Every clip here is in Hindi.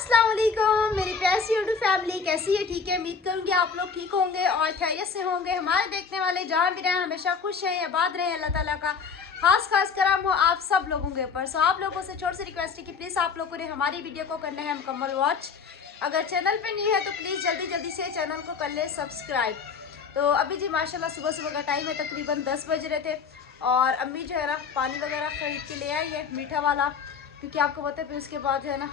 अस्सलाम वालेकुम मेरी प्यारी सी यूट्यूब फैमिली, कैसी है? ठीक है, उम्मीद करूंगी आप लोग ठीक होंगे और खैरियत से होंगे। हमारे देखने वाले जहाँ भी रहें हमेशा खुश हैं, आबाद रहें। अल्लाह ताला का खास करम हो आप सब लोगों के ऊपर। सो आप लोगों से छोटी सी रिक्वेस्ट है कि प्लीज़ आप लोगों ने हमारी वीडियो को करना है मुकम्मल वॉच। अगर चैनल पर नहीं है तो प्लीज़ जल्दी से चैनल को कर ले सब्सक्राइब। तो अभी जी माशाल्लाह सुबह का टाइम है, तकरीबन 10 बज रहे थे और अम्मी जो है ना पानी वगैरह ख़रीद के ले आई है मीठा वाला, क्योंकि आपको पता है फिर उसके बाद जो है ना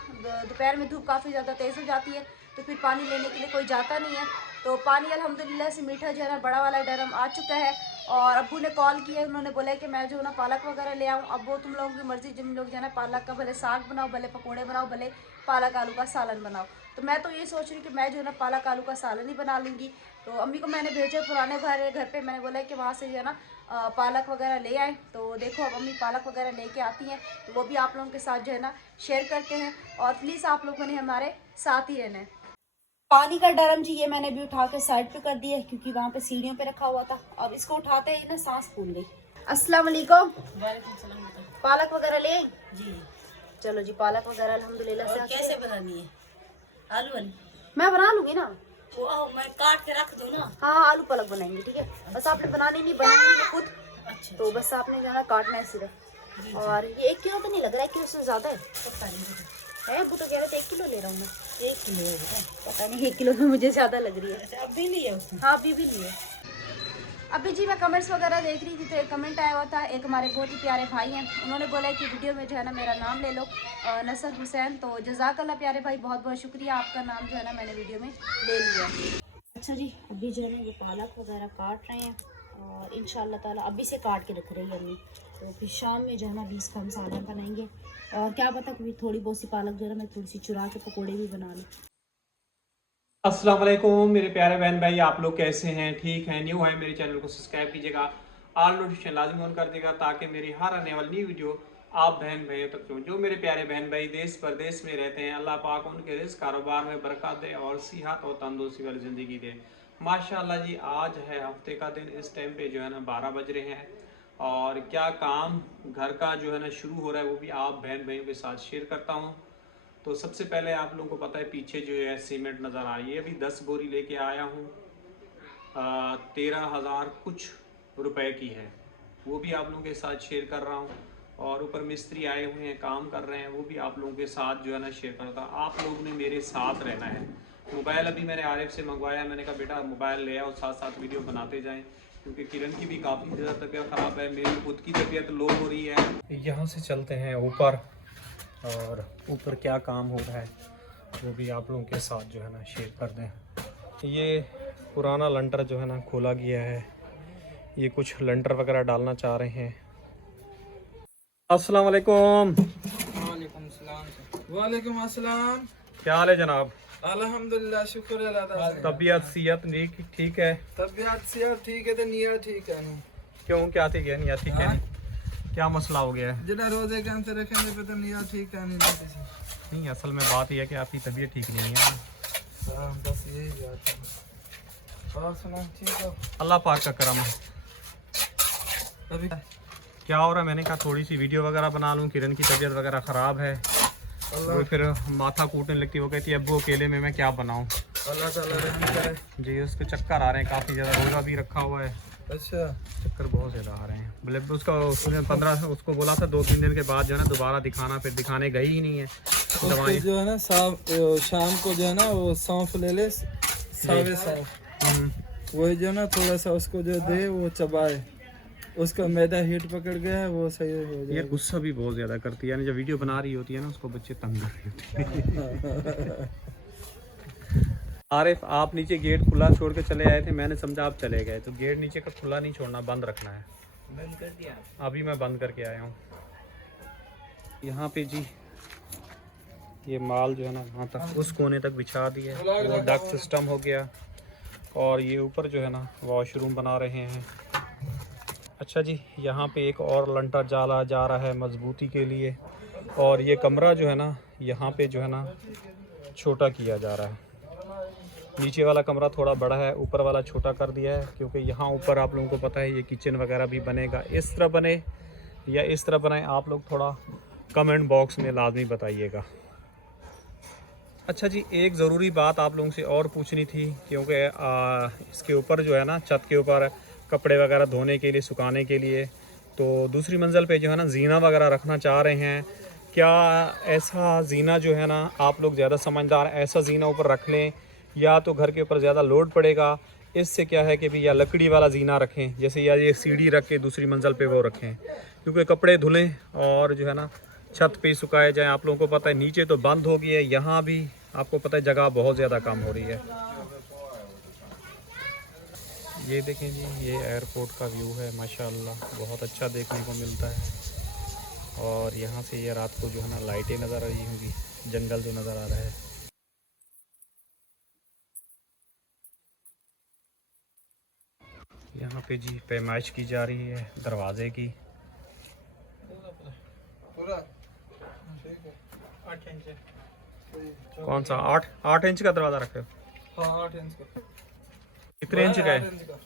दोपहर में धूप काफ़ी ज़्यादा तेज़ हो जाती है तो फिर पानी लेने के लिए कोई जाता नहीं है। तो पानी अल्हम्दुलिल्लाह से मीठा जो है ना बड़ा वाला ड्रम आ चुका है और अब्बू ने कॉल किया है, उन्होंने बोला है कि मैं जो है ना पालक वगैरह ले आऊँ। अब वो तुम लोगों की मर्ज़ी, जिन लोग जो है ना पालक का भले साग बनाओ, भले पकौड़े बनाओ, भले पालक आलू का सालन बनाओ। तो मैं तो ये सोच रही हूँ कि मैं जो है ना पालक आलू का सालन ही बना लूँगी। तो अम्मी को मैंने भेजा पुराने घर पे, मैंने बोला है कि वहाँ से जो है ना पालक वगैरह ले आए। तो देखो अब अम्मी पालक वगैरह लेके आती हैं तो वो भी आप लोगों के साथ जो है ना शेयर करते हैं और प्लीज़ आप लोगों ने हमारे साथ ही रहना है। पानी का ड्रम जी ये मैंने भी उठा के साइड पे कर दिया है क्योंकि वहाँ पे सीढ़ियों पे रखा हुआ था। अब इसको उठाते ही ना सांस फूल गई। अस्सलाम वालेकुम। पालक वगैरह ले जी। चलो जी पालक वगैरह अल्हम्दुलिल्लाह से। कैसे बनानी है? आलू वाली मैं बना लूंगी ना, वो मैं काट के रख दूँ ना। हाँ आलू पालक बनाएंगे, ठीक है। बस आपने बनानी नहीं, बनानी खुद। अच्छा तो बस आपने जो है ना काटना है सिर्फ। और ये 1 किलो तो नहीं लग रहा है, 1 किलो से ज़्यादा है। वो तो कह रहे थे 1 किलो ले रहा हूँ मैं। 1 किलो है बेटा। पता नहीं 1 किलो में मुझे ज़्यादा लग रही है। अच्छा अब भी लिए उसने? हाँ अभी भी लिए। अभी जी मैं कमेंट्स वगैरह देख रही थी तो एक कमेंट आया हुआ था, एक हमारे बहुत ही प्यारे भाई हैं, उन्होंने बोला है कि वीडियो में जो है ना मेरा नाम ले लो, नसर हुसैन। तो जज़ाकल्लाह प्यारे भाई, बहुत बहुत शुक्रिया, आपका नाम जो है ना मैंने वीडियो में ले लिया। अच्छा जी अभी जो है ना ये पालक वगैरह काट रहे हैं और इंशाअल्लाह ताला अभी से काट के रख रही है अम्मी। तो फिर शाम में जो है ना 20 का हम सालन बनाएंगे और क्या पता कभी थोड़ी बहुत सी पालक जो है ना मैं थोड़ी सी चुरा के पकौड़े भी बना लूँ। अस्सलाम वालेकुम मेरे प्यारे बहन भाई, आप लोग कैसे हैं? ठीक हैं? न्यू है मेरे चैनल को सब्सक्राइब कीजिएगा, ऑल नोटिफिकेशन लाजमी ऑन कर देगा ताकि मेरी हर आने वाली न्यू वीडियो आप बहन भाइयों तक पहुँचे। जो मेरे प्यारे बहन भाई देश परदेश में रहते हैं, अल्लाह पाक उनके रिज़्क़ कारोबार में बरकत दे और सेहत और तंदुरुस्ती वाली ज़िंदगी दे। माशाअल्लाह जी आज है हफ्ते का दिन, इस टाइम पे जो है ना 12 बज रहे हैं और क्या काम घर का जो है ना शुरू हो रहा है वो भी आप बहन भाइयों के साथ शेयर करता हूँ। तो सबसे पहले आप लोगों को पता है पीछे जो है सीमेंट नज़र आ रही है, अभी 10 बोरी लेके आया हूँ, 13,000 कुछ रुपए की है, वो भी आप लोगों के साथ शेयर कर रहा हूँ। और ऊपर मिस्त्री आए हुए हैं काम कर रहे हैं, वो भी आप लोगों के साथ जो है ना शेयर करता हूँ। आप लोगों ने मेरे साथ रहना है। मोबाइल अभी मैंने आरिफ से मंगवाया, मैंने कहा बेटा मोबाइल ले आओ, साथ साथ वीडियो बनाते जाएँ, क्योंकि किरण की भी काफ़ी ज़्यादा तबीयत ख़राब है, मेरी खुद की तबीयत लो हो रही है। यहाँ से चलते हैं ऊपर और ऊपर क्या काम हो रहा है वो भी आप लोगों के साथ जो है ना शेयर कर दें। ये पुराना लंटर जो है ना खोला गया है, ये कुछ लंटर वगैरह डालना चाह रहे हैं। अस्सलाम वालेकुम। वालेकुम अस्सलाम। क्या हाल है जनाब? अल्हम्दुलिल्लाह, शुक्र है अल्लाह ताला। तबीयत सेहत ठीक है? तबीयत सेहत ठीक है तो नीयत ठीक है नहीं। क्यों क्या ठीक है? नहीं ठीक है नहीं, क्या मसला हो गया है? जितना रोजे के अंतर रखेंगे पे तो नीयत ठीक है नहीं असल में बात यह है कि आपकी तबीयत ठीक नहीं है। बस यही बात है। और सुना ठीक हो? अल्लाह पाक का करम है। अभी क्या हो रहा है? मैंने कहा थोड़ी सी वीडियो वगैरह बना लूँ, किरण की तबीयत वगैरह ख़राब है, वो फिर माथा कूटने लगती, वो कहती है अब्बू अकेले में मैं क्या बनाऊँ। अल्लाह ताला रहम करे। जी उसको चक्कर आ रहे हैं काफ़ी ज़्यादा, रोज़ा भी रखा हुआ है, अच्छा चक्कर बहुत ज़्यादा आ रहे हैं। बोले उसने 15 उसको बोला था 2-3 दिन के बाद जो है ना दोबारा दिखाना, फिर दिखाने गई ही नहीं है। दवाई जो है ना शाम को जो है ना वो सौंफ ले ले, सावे सौंफ, वही जो है ना थोड़ा सा उसको जो दे वो चबाए, उसका मैदा हीट पकड़ गया है वो सही हो जाएगा। ये गुस्सा भी बहुत ज़्यादा करती है, यानी जब वीडियो बना रही होती है ना उसको बच्चे तंग कर रहे होते हैं। आरिफ आप नीचे गेट खुला छोड़ के चले आए थे, मैंने समझा आप चले गए, तो गेट नीचे का खुला नहीं छोड़ना, बंद रखना है। बंद कर दिया? अभी मैं बंद करके आया हूँ। यहाँ पे जी ये माल जो है ना वहाँ तक उस कोने तक बिछा दिया, वो डक सिस्टम हो गया और ये ऊपर जो है ना वॉशरूम बना रहे हैं। अच्छा जी यहाँ पे एक और लंटर डाला जा रहा है मजबूती के लिए, और ये कमरा जो है ना यहाँ पे जो है ना छोटा किया जा रहा है। नीचे वाला कमरा थोड़ा बड़ा है, ऊपर वाला छोटा कर दिया है, क्योंकि यहाँ ऊपर आप लोगों को पता है ये किचन वगैरह भी बनेगा। इस तरह बने या इस तरह बनाए, आप लोग थोड़ा कमेंट बॉक्स में लाजमी बताइएगा। अच्छा जी, एक ज़रूरी बात आप लोगों से और पूछनी थी, क्योंकि इसके ऊपर जो है ना, छत के ऊपर कपड़े वगैरह धोने के लिए, सुखाने के लिए, तो दूसरी मंजिल पे जो है ना जीना वगैरह रखना चाह रहे हैं। क्या ऐसा जीना जो है ना, आप लोग ज़्यादा समझदार, ऐसा जीना ऊपर रख लें या तो घर के ऊपर ज़्यादा लोड पड़ेगा? इससे क्या है कि भी या लकड़ी वाला जीना रखें, जैसे या ये सीढ़ी रख के दूसरी मंजिल पे वो रखें, क्योंकि कपड़े धुलें और जो है ना छत पे सुखाए जाएं। आप लोगों को पता है नीचे तो बंद हो गई है, यहाँ भी आपको पता है जगह बहुत ज़्यादा कम हो रही है। ये देखें जी, ये एयरपोर्ट का व्यू है, माशाल्लाह बहुत अच्छा देखने को मिलता है। और यहाँ से ये रात को जो है ना लाइटें नज़र आ रही होंगी, जंगल जो नज़र आ रहा है। यहाँ पे जी पैमाइश की जा रही है दरवाजे की। पूरा ठीक है, 8 इंच। कौन सा 8 इंच का दरवाज़ा रखे हो? हाँ 8 इंच का। कितने इंच का है? 8 इंच का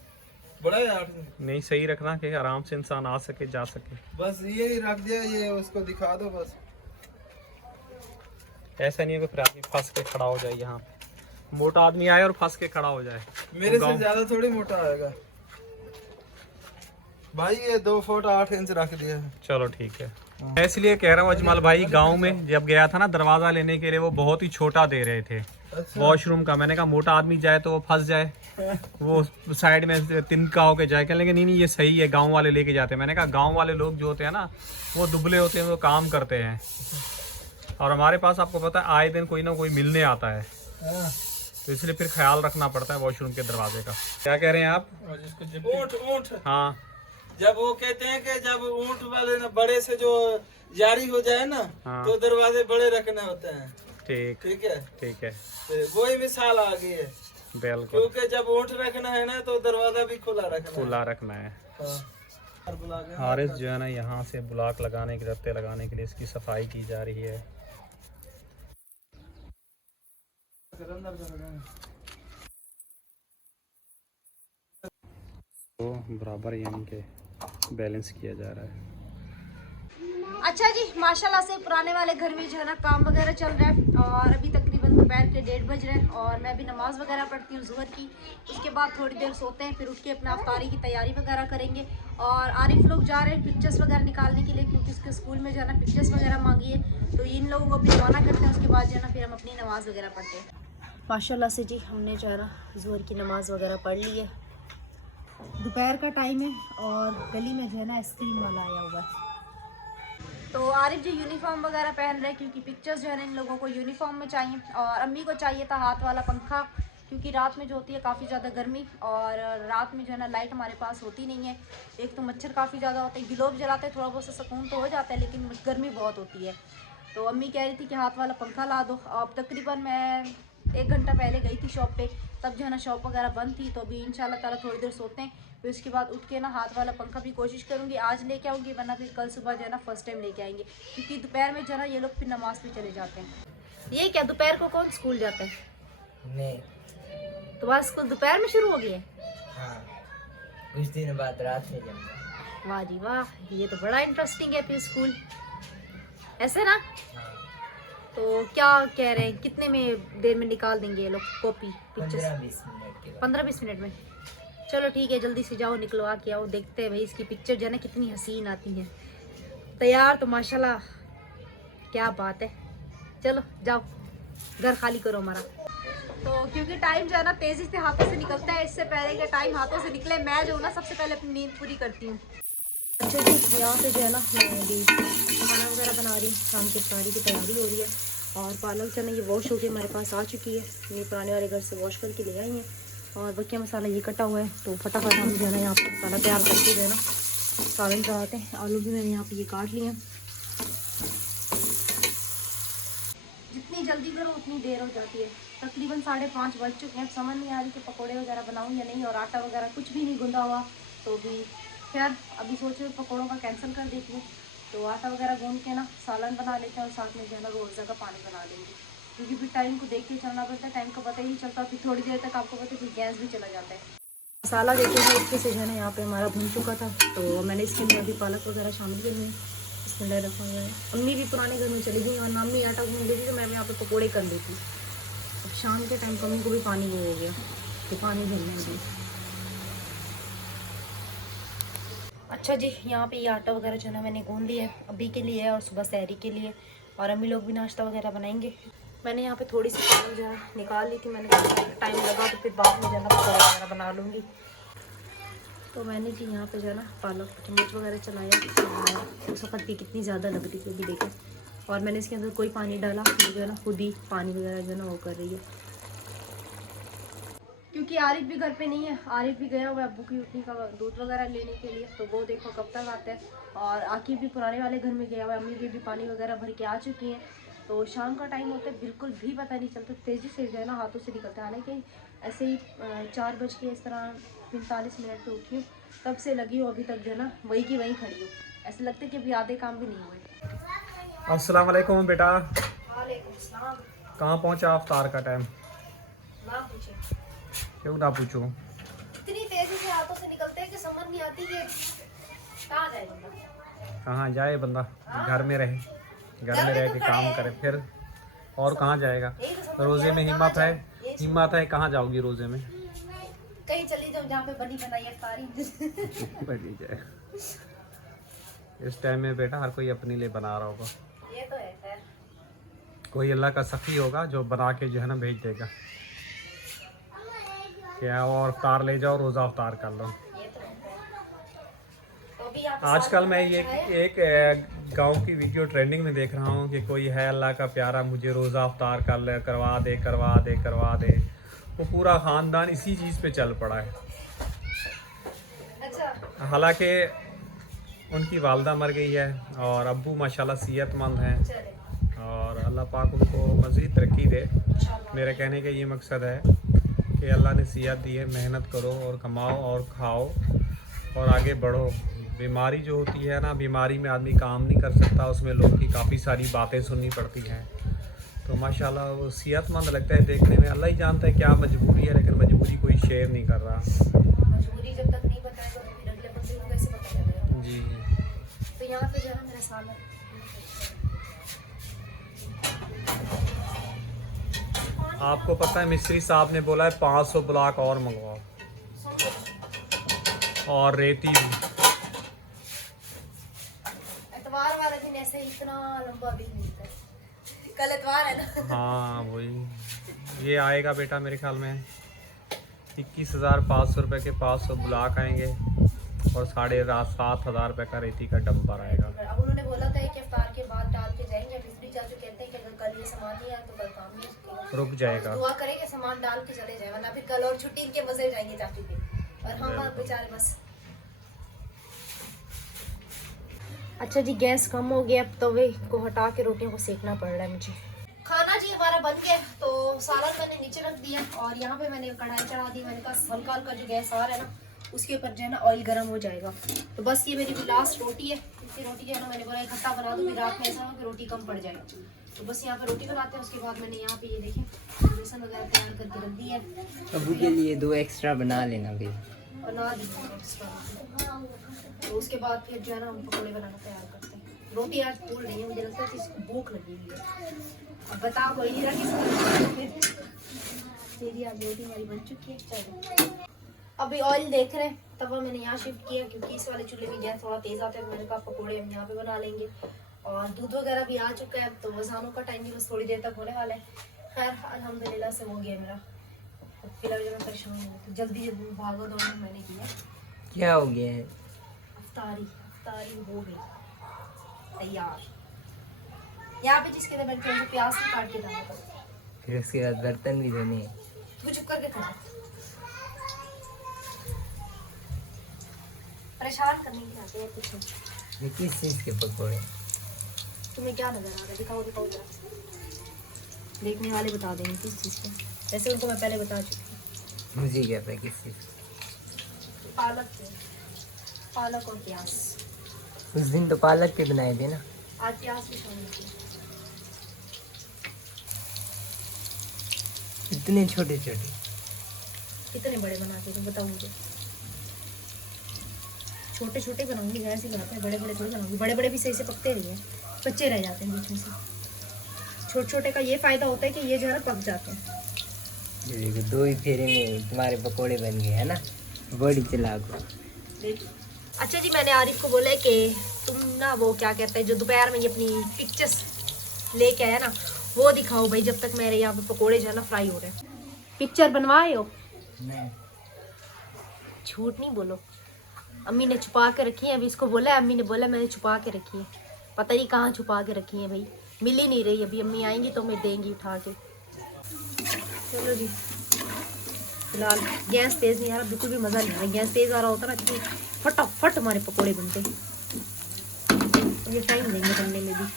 बड़ा है, 8 इंच। नहीं, सही रखना कि आराम से इंसान आ सके, जा सके। बस ये ही रख दिया, ये उसको दिखा दो बस। ऐसा नहीं है कि फिर आदमी फंस के खड़ा हो जाए, यहाँ मोटा आदमी आए और फंस के खड़ा हो जाए। मेरे से ज्यादा थोड़ी मोटा आएगा भाई, ये 2 फुट 8 इंच रख दिया है। चलो ठीक है। मैं इसलिए कह रहा हूँ अजमल भाई, गांव में जब गया था ना दरवाज़ा लेने के लिए, वो बहुत ही छोटा दे रहे थे वॉशरूम का। मैंने कहा मोटा आदमी जाए तो वो फंस जाए, वो साइड में तिनका होके जाए। कहने लगे नहीं ये सही है, गांव वाले लेके जाते हैं। मैंने कहा गांव वाले लोग जो होते हैं ना, वो दुबले होते हैं, वो काम करते हैं, और हमारे पास आपको पता है आए दिन कोई ना कोई मिलने आता है, तो इसलिए फिर ख्याल रखना पड़ता है वॉशरूम के दरवाजे का। क्या कह रहे हैं आप? ऊंट हाँ, जब वो कहते हैं कि जब ऊंट वाले ना बड़े से जो जारी हो जाए ना, हाँ। तो दरवाजे बड़े रखने होते हैं। ठीक ठीक है, ठीक है, तो वही मिसाल आ गई है, बिल्कुल। क्योंकि जब ऊंट रखना है ना तो दरवाजा भी खुला रखना है। हाँ। हारिस जो है ना, यहाँ से ब्लॉक लगाने के, रत्ते लगाने के लिए इसकी सफाई की जा रही है। तो बराबर यानी कि बैलेंस किया जा रहा है। अच्छा जी, माशाल्लाह से पुराने वाले घर में जो है ना काम वगैरह चल रहा है, और अभी तकरीबन दोपहर के 1:30 बज रहे हैं, और मैं भी नमाज़ वगैरह पढ़ती हूँ ज़ुहर की। उसके बाद थोड़ी देर सोते हैं, फिर उठ के अपना अफ्तारी की तैयारी वगैरह करेंगे। और आरिफ लोग जा रहे हैं पिक्चर्स वगैरह निकालने के लिए, क्योंकि उसके स्कूल में जो है ना पिक्चर्स वगैरह मांगी है, तो इन लोगों को भी रवाना करते हैं। उसके बाद जो है ना फिर हम अपनी नमाज़ वगैरह पढ़ते हैं। माशाल्लाह से जी, हमने जो है ना ज़ुहर की नमाज़ वगैरह पढ़ ली है। दोपहर का टाइम है और गली में जो है ना आइसक्रीम वाला आया हुआ है, तो आरिफ जी यूनिफॉर्म वगैरह पहन रहे हैं, क्योंकि पिक्चर्स जो है ना इन लोगों को यूनिफॉर्म में चाहिए। और अम्मी को चाहिए था हाथ वाला पंखा, क्योंकि रात में जो होती है काफ़ी ज़्यादा गर्मी, और रात में जो है ना लाइट हमारे पास होती नहीं है। एक तो मच्छर काफ़ी ज़्यादा होते हैं, गिलोब जलाते हैं थोड़ा बहुत सा सुकून तो हो जाता है, लेकिन गर्मी बहुत होती है। तो अम्मी कह रही थी कि हाथ वाला पंखा ला दो। अब तकरीबन मैं 1 घंटा पहले गई थी शॉप पे, तब जो है ना शॉप वगैरह बंद थी। तो अभी इंशाल्लाह ताला थोड़ी देर सोते हैं, फिर उसके बाद उठ के ना हाथ वाला पंखा भी कोशिश करूँगी आज लेके आऊँगी, वरना फिर कल सुबह जो है ना फर्स्ट टाइम लेके आएंगे, क्योंकि दोपहर में जो है ना ये लोग फिर नमाज पे चले जाते हैं। ये क्या दोपहर को कौन स्कूल जाता है? नहीं, तुम्हारा स्कूल दोपहर में शुरू हो गया है? हाँ, कुछ दिन बाद रात में जमता। वाह जी वाह, ये तो बड़ा इंटरेस्टिंग है फिर स्कूल, ऐसे ना? हाँ, तो क्या कह रहे हैं, कितने में देर में निकाल देंगे ये लोग कॉपी पिक्चर्स? 15-20 मिनट के बाद। 15-20 मिनट में? चलो ठीक है, जल्दी से जाओ, निकलवा के आओ, देखते हैं भाई इसकी पिक्चर जो है ना कितनी हसीन आती है। तैयार तो माशाल्लाह क्या बात है। चलो जाओ, घर खाली करो हमारा। तो क्योंकि टाइम जो है ना तेज़ी से हाथों से निकलता है, इससे पहले कि टाइम हाथों से निकले मैं जो हूँ ना सबसे पहले अपनी नींद पूरी करती हूँ। अच्छा जी, यहाँ पे जो है ना मैं अभी खाना वगैरह बना रही हूँ, शाम की इफ्तारी की तैयारी हो रही है। और पालक चना ये वॉश होकर हमारे पास आ चुकी है, ये पुराने वाले घर से वॉश करके ले आई हैं। और बकिया मसाला ये कटा हुआ है, तो फटाफट हम जो है ना यहाँ पर मसाला तैयार करके जो है ना सालन चढ़ाते हैं। आलू भी मैंने यहाँ पे ये काट लिए हैं। जितनी जल्दी करो उतनी देर हो जाती है। तकरीबन 5:30 बज चुके हैं, समझ नहीं आ रही कि पकोड़े वगैरह बनाऊँ या नहीं, और आटा वगैरह कुछ भी नहीं गूंदा हुआ। तो भी खैर अभी सोच रही हूँ पकौड़ों का कैंसिल कर देती हूँ, तो आटा वगैरह गूंद के ना सालन बना लेते हैं, और साथ में जो है ना रोज़ा का पानी बना देंगे, क्योंकि फिर टाइम को देख के चलना पड़ता है, टाइम का पता ही नहीं चलता। फिर थोड़ी देर तक आपको पता है फिर गैस भी चला जाता है। मसाला देखिए इसके से जो है ना यहाँ पे हमारा भून चुका था, तो मैंने इसके अंदर अभी पालक वगैरह शामिल की हुई, इसमें रखा हुआ है। अम्मी भी पुराने घर में चली गई, और अम्मी आटा गूंद लेती तो मैं यहाँ पे पकौड़े कर लेती। अब शाम के टाइम कमी को भी पानी वो हो गया तो पानी भरने दी। अच्छा जी, यहाँ पे ये आटा वगैरह जो है ना मैंने गूंद लिया है अभी के लिए और सुबह सहरी के लिए, और अम्मी लोग भी नाश्ता वगैरह बनाएंगे। मैंने यहाँ पे थोड़ी सी पालक जो है निकाल ली थी, मैंने टाइम लगा तो फिर बाद में जो है ना पकौड़ा वगैरह बना लूँगी। तो मैंने जी यहाँ पे जो है ना पालक मिर्च वगैरह चलाया, उस वक्त भी कितनी ज़्यादा लग रही थी अभी देखें, और मैंने इसके अंदर कोई पानी डाला जो है ना खुद ही पानी वगैरह जो है ना वो कर रही है, क्योंकि आरिफ भी घर पे नहीं है। आरिफ भी गया हुआ है अब्बू की उठनी का दूध वगैरह लेने के लिए, तो वो देखो कब तक आता है। और आकिब भी पुराने वाले घर में गया हुआ है, अम्मी भी पानी वगैरह भर के आ चुकी हैं। तो शाम का टाइम होता है बिल्कुल भी पता नहीं चलता, तेज़ी से जो है ना हाथों से निकलता है। हालांकि ऐसे ही 4 बज के इस तरह 45 मिनट पे उठी हूँ, तब से लगी हूँ अभी तक जो है ना वही की वही खड़ी हूँ। ऐसा लगता है कि अभी आधे काम भी नहीं हुए। अस्सलाम वालेकुम बेटा, वालेकुम सलाम। कहाँ पहुँचा अफ्तार का टाइम? ना पूछे, क्यों ना पूछूं? इतनी तेज़ी से हाथों से निकलते हैं कि समझ नहीं आती कि कहाँ जाए बंदा। कहाँ जाए बंदा? घर में रहे, घर में रह के काम करे फिर और कहाँ जाएगा? रोज़े में हिम्मत है कहाँ जाओगी रोज़े में? कहीं चली जाओ जहाँ पे बनी बनाई अफ्तारी बनी जाए। इस टाइम में बेटा हर कोई अपने लिए बना रहा होगा, ये तो है खैर। कोई अल्लाह का सखी होगा जो बना के जो है ना भेज देगा क्या, और अफ्तार ले जाओ, रोज़ा अफ्तार कर लो। ये तो है। तो अभी आप आजकल मैं ये एक गांव की वीडियो ट्रेंडिंग में देख रहा हूँ कि कोई है अल्लाह का प्यारा, मुझे रोज़ा अफ्तार करवा दे। वो पूरा ख़ानदान इसी चीज़ पे चल पड़ा है। अच्छा, हालांकि उनकी वालदा मर गई है और अब्बू माशाल्लाह सेहतमंद हैं, चले और अल्लाह पाक उनको मज़ीद तरक्की दे। मेरे कहने का ये मकसद है कि अल्लाह ने सेहत दी है, मेहनत करो और कमाओ और खाओ और आगे बढ़ो। बीमारी जो होती है ना, बीमारी में आदमी काम नहीं कर सकता, उसमें लोगों की काफ़ी सारी बातें सुननी पड़ती हैं। तो माशाल्लाह वो सेहतमंद लगता है देखने में। अल्लाह ही जानता है क्या मजबूरी है, लेकिन मजबूरी कोई शेयर नहीं कर रहा। मजबूरी जब तक नहीं बताएगा तो फिर अगले बंदे को कैसे पता चलेगा? जी, तो यहाँ पे जो है मेरा सालन आपको पता है मिस्त्री साहब ने बोला है 500 ब्लॉक और मंगवाओ और रेती भी। एतवार वाला दिन ऐसे इतना लंबा बिल मिलता है। कल एतवार है ना। हाँ वही, ये आएगा बेटा मेरे ख्याल में 21,500 रुपये के 500 ब्लॉक आएंगे और 7,500 रुपये का रेती का डंपर आएगा। अब उन्होंने बोला था कि इफ्तार के बाद डाल के जाएंगे। मिस्त्री चाचू कहते हैं कि अगर कल ये सामान नहीं आया तो कल काम नहीं हो रुक जाएगा। दुआ करें कि सामान डाल के चले जाए, वरना फिर कल और छुट्टी इनके मजे जाएंगे चाचू के, और हम बेचारे बस। अच्छा जी, गैस कम हो गया, अब तवे को हटा के रोटियों को सेकना पड़ रहा है मुझे। खाना जी हमारा बन गया, तो सालन मैंने नीचे रख दिया और यहाँ पे मैंने कढ़ाई चढ़ा दी। मैंने कहा हल्का हल्का जो गैस आ रहा है ना उसके ऊपर जो है ना ऑयल गर्म हो जाएगा। तो बस ये मेरी लास्ट रोटी है। इतनी रोटी जो है ना मैंने बोला इकट्ठा बना दूँ, रात में ऐसा हो कि रोटी कम पड़ जाए। तो बस यहाँ पे रोटी बनाते हैं। उसके बाद मैंने यहाँ पे ये देखें बेसन वगैरह तैयार करके रख दी है। अबू के लिए 2 एक्स्ट्रा बना लेना भी। बना दी तो उसके बाद फिर जो है ना हम पकौड़े बनाना तैयार करते हैं। रोटी आज फूल रही है, मुझे लगता है कि इसको भूख लगी हुई है। अब बताओ कोई नहीं रखी तेरी आज रोटी हमारी बन चुकी है। चलो अभी ऑयल देख रहे हैं, तवा मैंने यहाँ शिफ्ट किया क्योंकि इस वाले चूल्हे में गैस थोड़ा तेज़ आता है। मैंने कहा पकौड़े हम यहाँ पे बना लेंगे, और दूध वगैरह भी आ चुका है। अब तो वज़ानों का टाइम भी बस थोड़ी देर तक होने वाला है। खैर अल्हम्दुलिल्लाह से हो गया मेरा। फिलहाल जो मैं परेशान हूँ तो जल्दी भागो दौड़ मैंने किया। क्या हो गया है? अफ्तारी हो गई तैयार। यहाँ पे जिसके लिए बैठे हैं प्याज काट के डालना पड़ता है। फिर उसके बाद बर्तन भी धोने हैं। तू चुप करके खड़ा, परेशान करने की आते हैं कुछ नहीं। ये किस चीज़ के पकौड़े? तुम्हें क्या नजर आ रहा है? दिखाओ दिखाओ जरा, देखने वाले बता देंगे किस चीज़ के। वैसे उनको मैं पहले बता चुकी हूँ। मुझे क्या पता किस चीज़? पालक और प्याज। उस दिन तो पालक के बनाए थे ना। आज प्याज भी शामिल किए। इतने छोटे छोटे? कितने बड़े बनाते तुम बताओ मुझे। छोटे छोटे बनाऊंगी, गैर से बनाते हैं, बड़े बड़े थोड़ी बनाऊंगी। बड़े बड़े भी सही से पकते नहीं हैं, कच्चे रह जाते हैं बीच में से। छोटे छोटे का ये फ़ायदा होता है कि ये जो है ना पक जाते हैं। ये देखो 2 ही फेरे में तुम्हारे पकोड़े बन गए है ना, बड़ी चालाक हो। अच्छा जी, मैंने आरिफ को बोला कि तुम ना वो क्या कहते हैं जो दोपहर में ये अपनी पिक्चर्स लेके आया ना वो दिखाओ भाई, जब तक मेरे यहाँ पे पकोड़े जो है ना फ्राई हो रहे हैं। पिक्चर बनवाए हो? नहीं, झूठ नहीं बोलो। अम्मी ने छुपा के रखी है, अभी इसको बोला है, अम्मी ने बोला मैंने छुपा के रखी है, पता नहीं कहाँ छुपा के रखी है भाई, मिल ही नहीं रही। अभी अम्मी आएंगी तो मैं देंगी उठा के। चलो जी, फिलहाल गैस तेज़ नहीं आ रहा, बिल्कुल भी मज़ा नहीं आ रहा। गैस तेज़ आ रहा होता ना कि फटाफट हमारे पकोड़े बनते, ये टाइम लेंगे बनने में भी।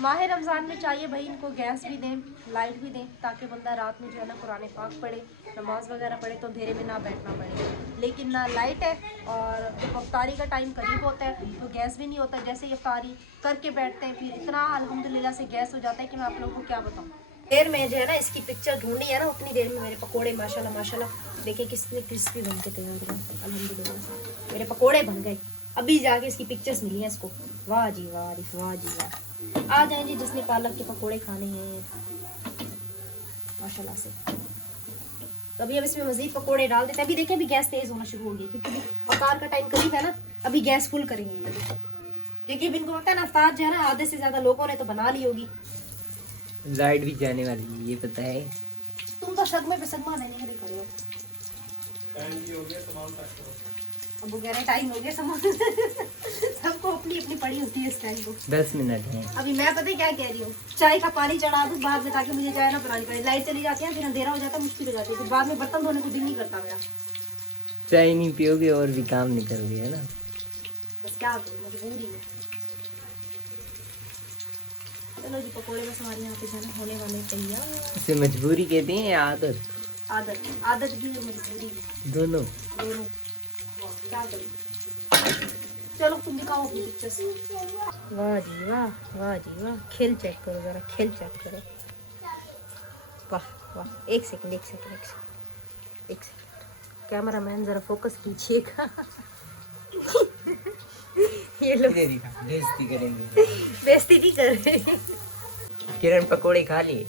माह रमज़ान में चाहिए भाई इनको गैस भी दें, लाइट भी दें, ताकि बंदा रात में जो है ना कुरान पाक पढ़े, नमाज वगैरह पढ़े तो अंधेरे में ना बैठना पड़े। लेकिन ना लाइट है, और जब अफ्तारी का टाइम करीब होता है तो गैस भी नहीं होता। जैसे ही अफ्तारी करके बैठते हैं फिर इतना अल्हम्दुलिल्लाह से गैस हो जाता है कि मैं आप लोगों को क्या बताऊँ। देर में जो है ना इसकी पिक्चर ढूंढी है ना, उतनी देर में मेरे पकोड़े माशाल्लाह माशाल्लाह देखिए कितने क्रिस्पी बन के तैयार हुए। अल्हम्दुलिल्लाह मेरे पकोड़े बन गए। अभी जाके इसकी पिक्चर्स मिली हैं इसको। वाह जी वाह, वाह जी वाह। आ जाए जी जिसने पालक के पकोड़े खाने हैं माशाल्लाह से। तो अभी अब इसमें मज़ीद पकोड़े डाल देते हैं। अभी देखें अभी गैस तेज़ होना शुरू हो गई, क्योंकि अभी अफ्तार का टाइम करीब है ना। अभी गैस फुल करेंगे क्योंकि अभी इनको पता है ना अफ्तार जो है ना आधे से ज़्यादा लोगों ने तो बना ली होगी। लाइट भी जाने वाली है ये पता है। तुम तो सदमे पे सदमा लेने खड़े खड़े हो। अब वो कह रहे टाइम हो गया सामान सबको अपनी अपनी पड़ी होती है इस टाइम को। 10 मिनट है। अभी मैं पता है क्या कह रही हूँ, चाय का पानी चढ़ा दूँ बाद में ताकि मुझे चाय ना बनानी पड़े। लाइट चली जाती है फिर अंधेरा हो जाता है, मुश्किल हो जाती है, फिर बाद में बर्तन धोने को दिल नहीं करता मेरा। चाय नहीं पियोगे और भी काम नहीं करोगे है ना। बस क्या करूँ, मजबूरी है। चलो जी पकोड़े बस हमारे यहाँ पे जाना होने वाले तैयार। इसे मजबूरी कहते हैं या आदत? आदत, आदत भी और मजबूरी भी, दोनों। दोनों। क्या करूँ। चलो तुम दिखाओ अपनी पिक्चर्स। वाह जी वाह, वाह जी वाह। खेल चेक करो जरा, खेल चेक करो। वाह वाह। एक सेकंड एक सेकंड एक सेकंड एक सेकंड, कैमरा मैन जरा फोकस कीजिएगा ये लोग बेइज्जती करेंगे। बेइज्जती नहीं कर रहे। किरण पकोड़े खा लिए?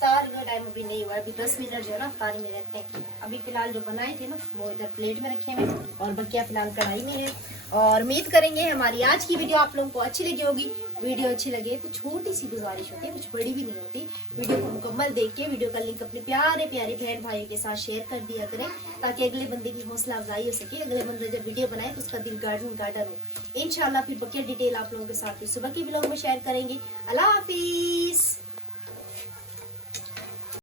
अफ्तार का टाइम अभी नहीं हुआ, अभी 10 मिनट जो है ना अफ्तारी में रहते हैं। अभी फिलहाल जो बनाए थे ना वो इधर प्लेट में रखे हुए और बकिया फिलहाल कढ़ाई में है। और उम्मीद करेंगे हमारी आज की वीडियो आप लोगों को अच्छी लगी होगी। वीडियो अच्छी लगे तो छोटी सी गुजारिश होती है, कुछ बड़ी भी नहीं होती। वीडियो को मुकम्मल देख के वीडियो का लिंक अपने प्यारे प्यारे बहन भाइयों के साथ शेयर कर दिया करें, ताकि अगले बंदे की हौसला अफजाई हो सके। अगले बंदे जब वीडियो बनाए तो उसका दिल गार्डन गार्डन हो। इंशाल्लाह फिर बकिया डिटेल आप लोगों के साथ सुबह की व्लॉग में शेयर करेंगे। अल्लाह हाफिज़।